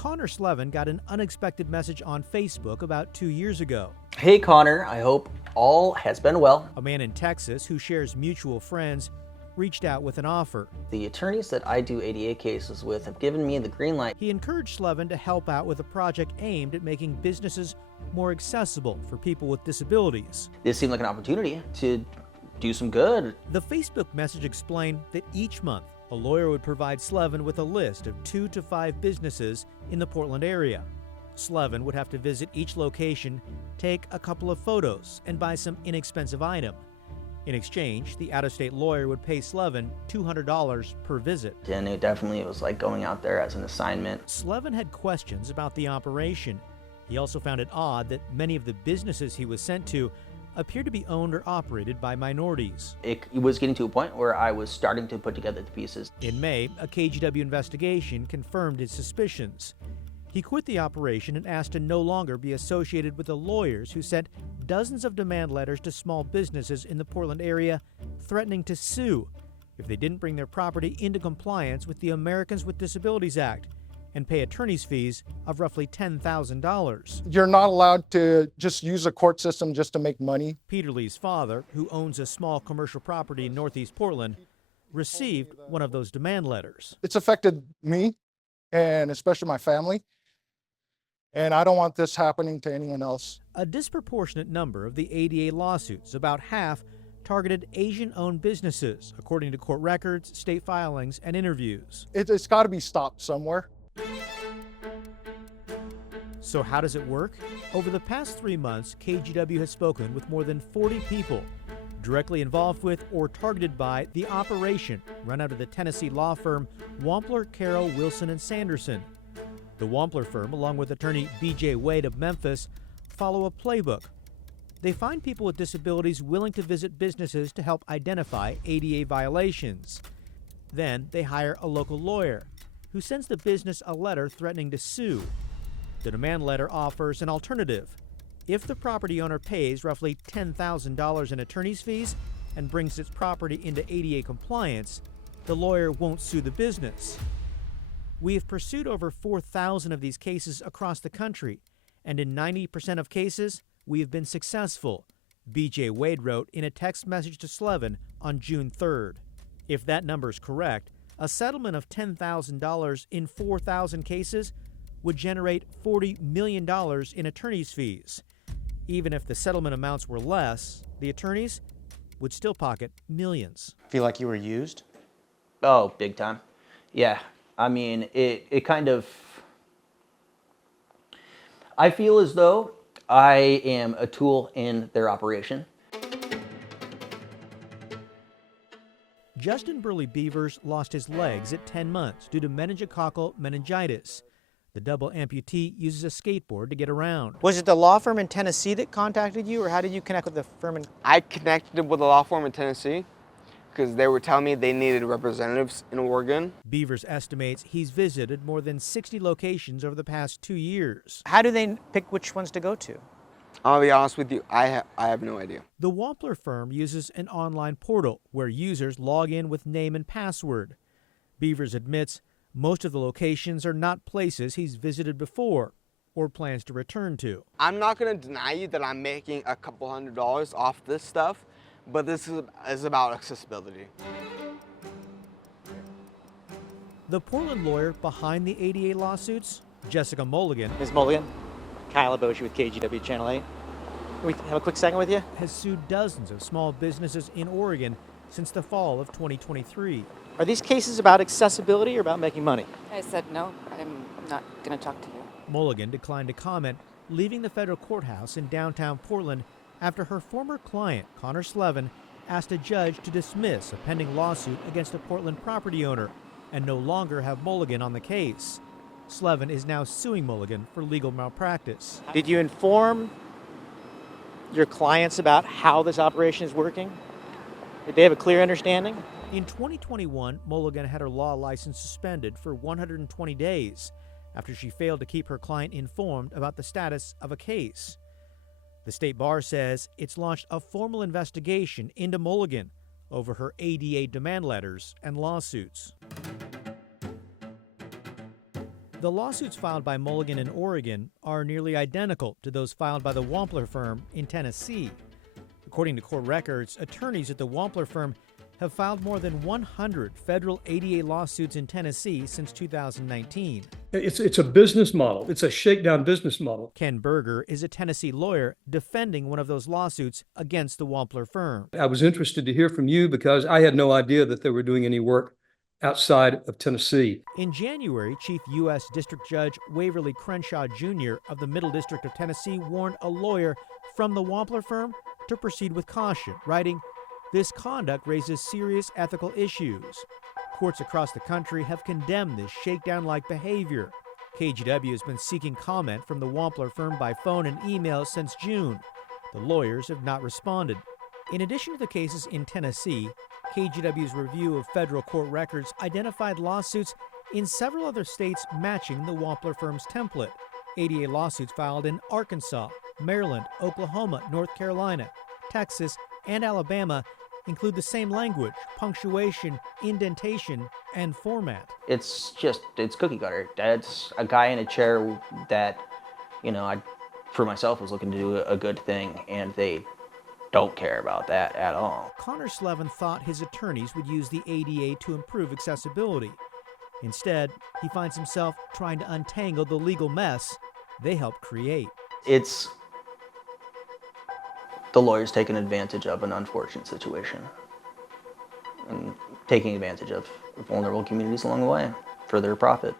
Connor Slevin got an unexpected message on Facebook about 2 years ago. Hey Connor, I hope all has been well. A man in Texas who shares mutual friends reached out with an offer. The attorneys that I do ADA cases with have given me the green light. He encouraged Slevin to help out with a project aimed at making businesses more accessible for people with disabilities. This seemed like an opportunity to do some good. The Facebook message explained that each month, a lawyer would provide Slevin with a list of 2 to 5 businesses in the Portland area. Slevin would have to visit each location, take a couple of photos, and buy some inexpensive item. In exchange, the out-of-state lawyer would pay Slevin $200 per visit. And it definitely was like going out there as an assignment. Slevin had questions about the operation. He also found it odd that many of the businesses he was sent to appeared to be owned or operated by minorities. It was getting to a point where I was starting to put together the pieces. In May, a KGW investigation confirmed his suspicions. He quit the operation and asked to no longer be associated with the lawyers who sent dozens of demand letters to small businesses in the Portland area, threatening to sue if they didn't bring their property into compliance with the Americans with Disabilities Act and pay attorney's fees of roughly $10,000. You're not allowed to just use a court system just to make money. Peter Lee's father, who owns a small commercial property in Northeast Portland, received one of those demand letters. It's affected me and especially my family. And I don't want this happening to anyone else. A disproportionate number of the ADA lawsuits, about half, targeted Asian-owned businesses, according to court records, state filings, and interviews. It's got to be stopped somewhere. So how does it work? Over the past 3 months, KGW has spoken with more than 40 people directly involved with or targeted by the operation run out of the Tennessee law firm Wampler, Carroll, Wilson, and Sanderson. The Wampler Firm, along with attorney B.J. Wade of Memphis, follow a playbook. They find people with disabilities willing to visit businesses to help identify ADA violations. Then they hire a local lawyer who sends the business a letter threatening to sue. The demand letter offers an alternative. If the property owner pays roughly $10,000 in attorney's fees and brings its property into ADA compliance, the lawyer won't sue the business. We have pursued over 4,000 of these cases across the country, and in 90% of cases, we have been successful, B.J. Wade wrote in a text message to Slevin on June 3rd. If that number is correct, a settlement of $10,000 in 4,000 cases would generate $40 million in attorney's fees. Even if the settlement amounts were less, the attorneys would still pocket millions. Feel like you were used? Oh, big time. Yeah. I mean, it kind of, I feel as though I am a tool in their operation. Justin Burley Beavers lost his legs at 10 months due to meningococcal meningitis. The double amputee uses a skateboard to get around. Was it the law firm in Tennessee that contacted you, or how did you connect with the firm in... I connected with a law firm in Tennessee because they were telling me they needed representatives in Oregon. Beavers estimates he's visited more than 60 locations over the past 2 years. How do they pick which ones to go to? I'll be honest with you, I have no idea. The Wampler Firm uses an online portal where users log in with name and password. Beavers admits most of the locations are not places he's visited before or plans to return to. I'm not going to deny you that I'm making a couple $100s off this stuff, but this is about accessibility. The Portland lawyer behind the ADA lawsuits, Jessica Mulligan, Ms. Mulligan, Kyle Aboshi with KGW Channel 8. Can we have a quick second with you? has sued dozens of small businesses in Oregon since the fall of 2023. Are these cases about accessibility or about making money? I said, no, I'm not going to talk to you. Mulligan declined to comment, leaving the federal courthouse in downtown Portland after her former client, Connor Slevin, asked a judge to dismiss a pending lawsuit against a Portland property owner and no longer have Mulligan on the case. Slevin is now suing Mulligan for legal malpractice. Did you inform your clients about how this operation is working? Did they have a clear understanding? In 2021, Mulligan had her law license suspended for 120 days after she failed to keep her client informed about the status of a case. The state bar says it's launched a formal investigation into Mulligan over her ADA demand letters and lawsuits. The lawsuits filed by Mulligan in Oregon are nearly identical to those filed by the Wampler Firm in Tennessee. According to court records, attorneys at the Wampler Firm have filed more than 100 federal ADA lawsuits in Tennessee since 2019. It's a business model. It's a shakedown business model. Ken Berger is a Tennessee lawyer defending one of those lawsuits against the Wampler Firm. I was interested to hear from you because I had no idea that they were doing any work outside of Tennessee. In January, Chief U.S. District Judge Waverly Crenshaw Jr. of the Middle District of Tennessee warned a lawyer from the Wampler Firm to proceed with caution, writing, "This conduct raises serious ethical issues." Courts across the country have condemned this shakedown-like behavior. KGW has been seeking comment from the Wampler Firm by phone and email since June. The lawyers have not responded. In addition to the cases in Tennessee, KGW's review of federal court records identified lawsuits in several other states matching the Wampler Firm's template. ADA lawsuits filed in Arkansas, Maryland, Oklahoma, North Carolina, Texas, and Alabama include the same language, punctuation, indentation, and format. It's cookie cutter. That's a guy in a chair that, I, for myself, was looking to do a good thing, and they don't care about that at all. Connor Slevin thought his attorneys would use the ADA to improve accessibility. Instead, he finds himself trying to untangle the legal mess they helped create. It's the lawyers taking advantage of an unfortunate situation and taking advantage of vulnerable communities along the way for their profit.